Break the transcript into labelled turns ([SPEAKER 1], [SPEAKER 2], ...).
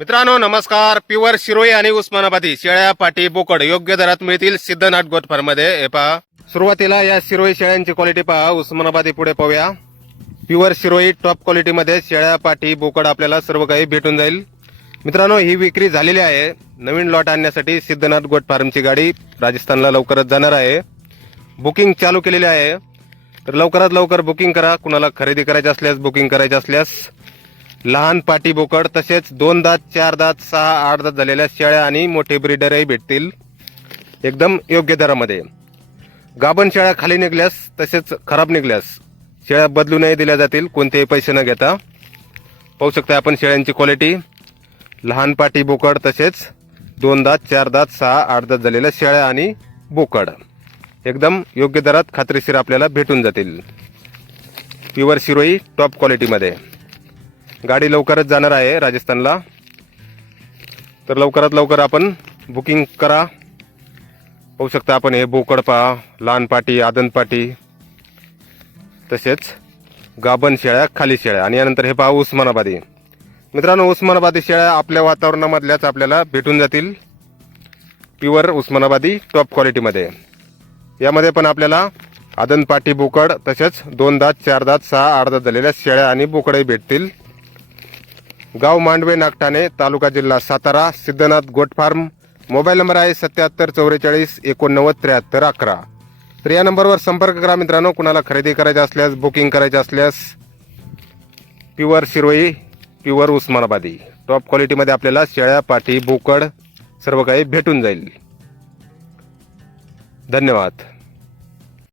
[SPEAKER 1] मित्रांनो नमस्कार. प्युअर शिरोई आणि उस्मानाबादी. शेळ्या पाटी बोकड योग्य दरात मिळतील सिद्धनाथ गोट फार्ममध्ये हे पहा सुरुवातीला या शिरोई शेळ्यांची क्वालिटी पहा. उस्मानाबादी पुढे पाहूया. प्युअर शिरोई टॉप क्वालिटी मध्ये शेळ्या पाटी बोकड आपल्याला सर्व काही भेटून जाईल. मित्रांनो ही विक्री झालेली आहे. नवीन लॉट आणण्यासाठी सिद्धनाथ गोट फार्मची गाडी राजस्थानला लवकरच जाणार आहे. बुकिंग चालू केलेली आहे. तर लवकरात लवकर बुकिंग करा. कुणाला खरेदी करायची असल्यास बुकिंग करायची असल्यास. लहान पाटी बोकड तसेच दोन दात चार दात सहा आठ दात झालेल्या शेळ्या आणि मोठे ब्रीडरही भेटतील. एकदम योग्य दरामध्ये. गाभण शेळ्या खाली निघल्यास तसेच खराब निघल्यास शेळ्या बदलूनही दिल्या जातील कोणतेही पैसे न घेता. पाहू शकता आपण शेळ्यांची क्वालिटी लहान पाटी बोकड तसेच दोन दात चार दात सहा आठ दात झालेल्या शेळ्या आणि बोकड. एकदम योग्य दरात खात्रीशीर आपल्याला भेटून जातील. प्युअर शिरोई टॉप क्वालिटीमध्ये गाडी लवकरच जाणार आहे राजस्थानला. तर लवकरात लवकर आपण बुकिंग करा. पाहू शकता आपण हे बोकड पहा आदनपाटी तसेच गाभण शेळ्या खाली शेळ्या. आणि यानंतर हे पहा उस्मानाबादी. मित्रांनो उस्मानाबादी शेळ्या आपल्या वातावरणामधल्याच आपल्याला भेटून जातील. प्युअर उस्मानाबादी टॉप क्वालिटीमध्ये. यामध्ये पण आपल्याला आदनपाटी बोकड तसेच दोन दात चार दात सहा आठ दात झालेल्या शेळ्या आणि बोकडही भेटतील. गाव मांडवे नागठाणे तालुका जिल्हा Satara Siddhanath goat farm mobile number आहे सत्याहत्तर चौवेचाळीस एकोणनव्वद त्र्याहत्तर अकरा. तर या नंबरवर संपर्क करा मित्रांनो कुणाला खरेदी करायची असल्यास बुकिंग करायची असल्यास pure Sirohi pure Osmanabadi. Top क्वालिटीमध्ये आपल्याला शेळ्या पाठी बोकड सर्व काही भेटून जाईल. धन्यवाद.